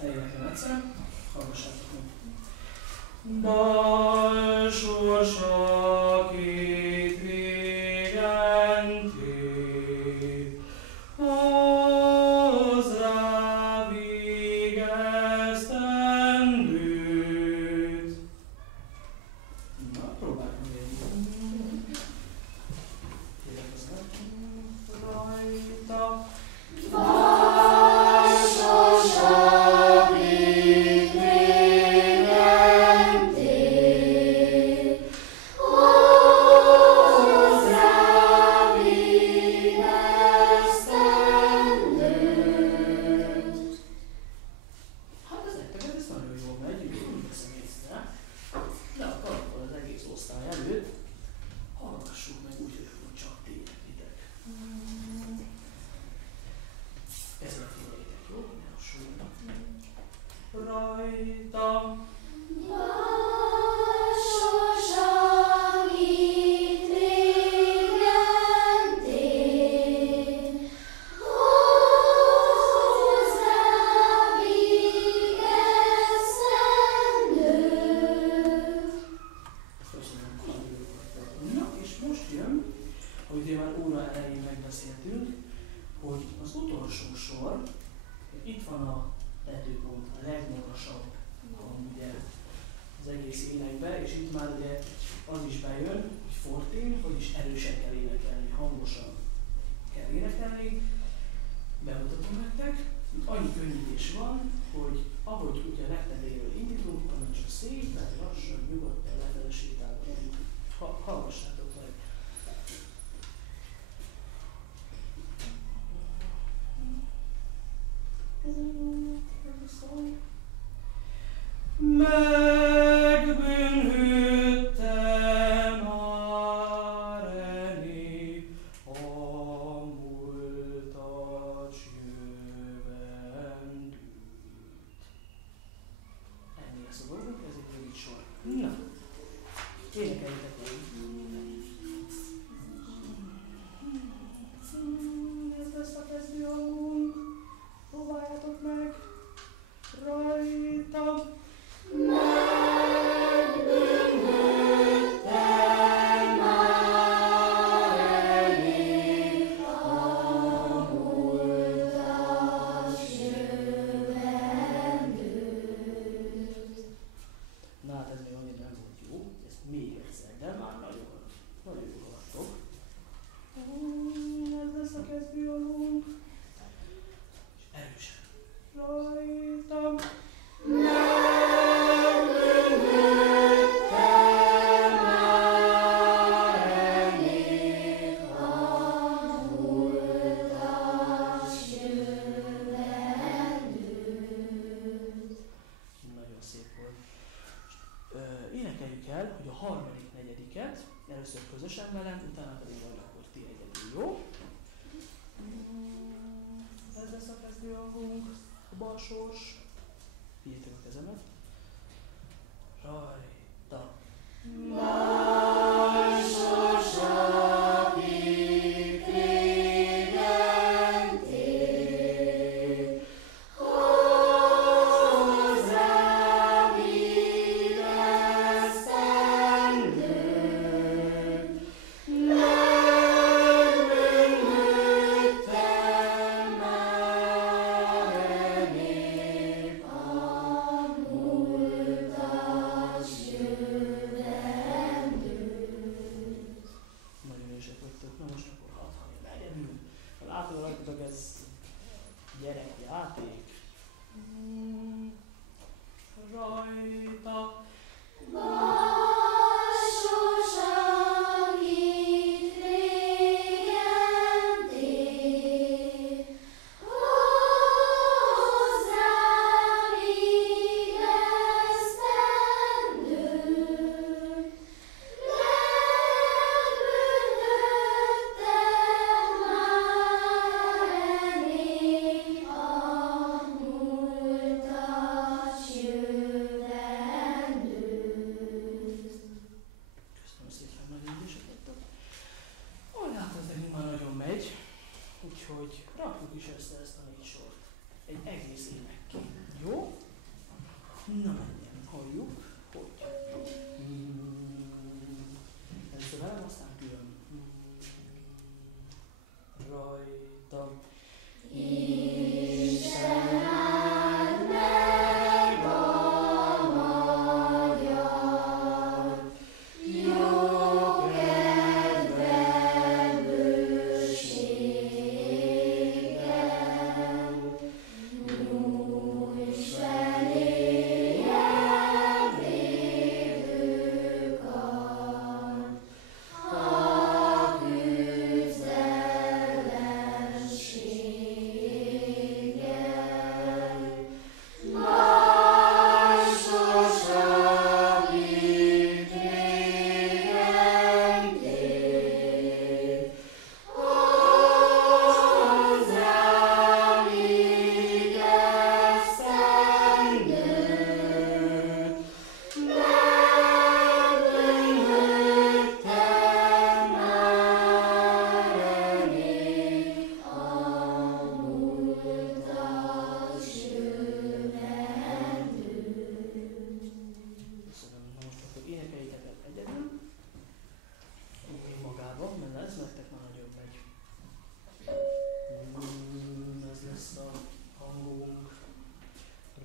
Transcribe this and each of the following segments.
Eljönnekem egyszer, hallgassátok meg. Dal sorsa két régen tér, hozzá végeztendőt. Na, próbáljuk még. Kérdeznek rajta. Rajta. Ahogy ugye már óra elején megbeszéltünk, hogy az utolsó sor, itt van a tetőpont, a legmagasabb hang ugye az egész énekben, és itt már ugye az is bejön, hogy fortén, vagyis erősen kell énekelni, hangosan kell énekelni. Bemutatom nektek, itt annyi könnyítés van, hogy ahogy ugye a legtetejéről indítunk, onnan csak szépen, lassan, nyugodtan lefele sétálunk. Hallgassátok meg! Megbűnhődtem már elé a múltat jövendőt. Ennyi lesz a dolgok, ez egy rövid sor. Na, énekeljétek meg. Ez lesz a kezdőhangunk. Próbáljátok meg. Rajta. Megbűnhődtem már elé a múltas jövendőt. Na hát ez még annyit nem volt jó, ezt még egyszer, de már nagyon jól haladtok. Ez lesz a kezdőhangunk. És erősen. Rajta. Megbűnhődtem már elé a múltas jövendőt. Nagyon szép volt. Énekeljük el, hogy a harmadik, negyediket, először közösen velem, utána pedig majd akkor ti egyedül, jó? Ez lesz a kezdőhangunk, a balsós. Vigyétek a kezemet. Rajta. Balsósa két régen tér, hozzá végeztendőt. Megbűnhődtem már elé a múltas jövendőt.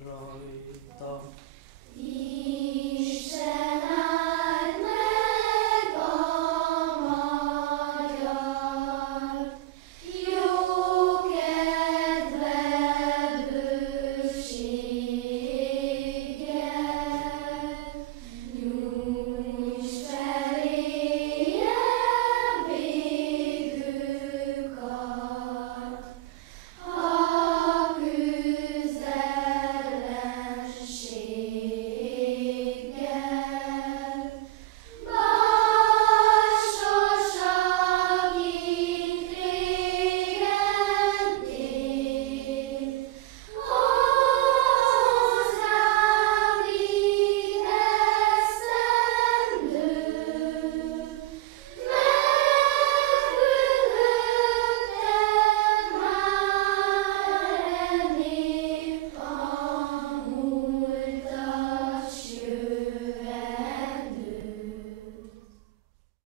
rajta.